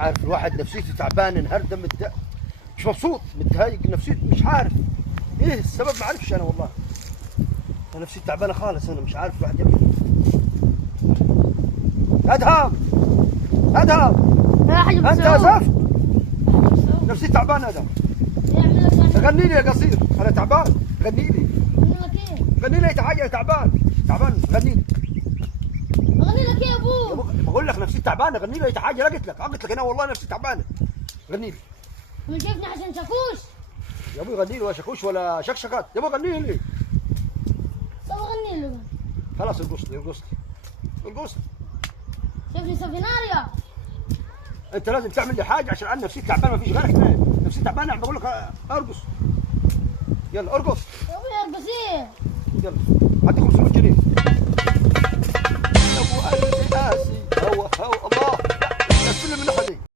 عارف الواحد نفسيته تعبان النهارده مش مبسوط متهيج نفسيته مش عارف ايه السبب ما عارفش انا والله. انا نفسيتي تعبانه خالص انا مش عارف الواحد يعمل إيه. ادهم ادهم لا حاجة انت اسفت نفسيتي تعبانه ادهم. يعمل لك ايه؟ غني لي يا قصير انا تعبان غني لي اغني لك ايه؟ غني لي حاجه تعبان تعبان غني لي. اغني لك ايه يا ابو؟ بقول لك نفسيتي تعبانه غني لي حاجه. لا قلت لك انا والله نفسيتي تعبانه غني لي. من شايفني حسن شاكوش؟ يا ابوي غني لي ولا شكوش ولا شكشكات يا ابوي غني لي. طب اغني له. خلاص ارقص لي شايفني سفيناريا؟ انت لازم تعمل لي حاجه عشان انا نفسيتي تعبانه ما فيش غيرك اثنين. نفسيتي تعبانه بقول لك ارقص. يلا ارقص يا ابوي ارقص ايه؟ يلا هديك 500 جنيه. يا ابو قلبي قاسي هو الله لا السلم من الناحيه دي.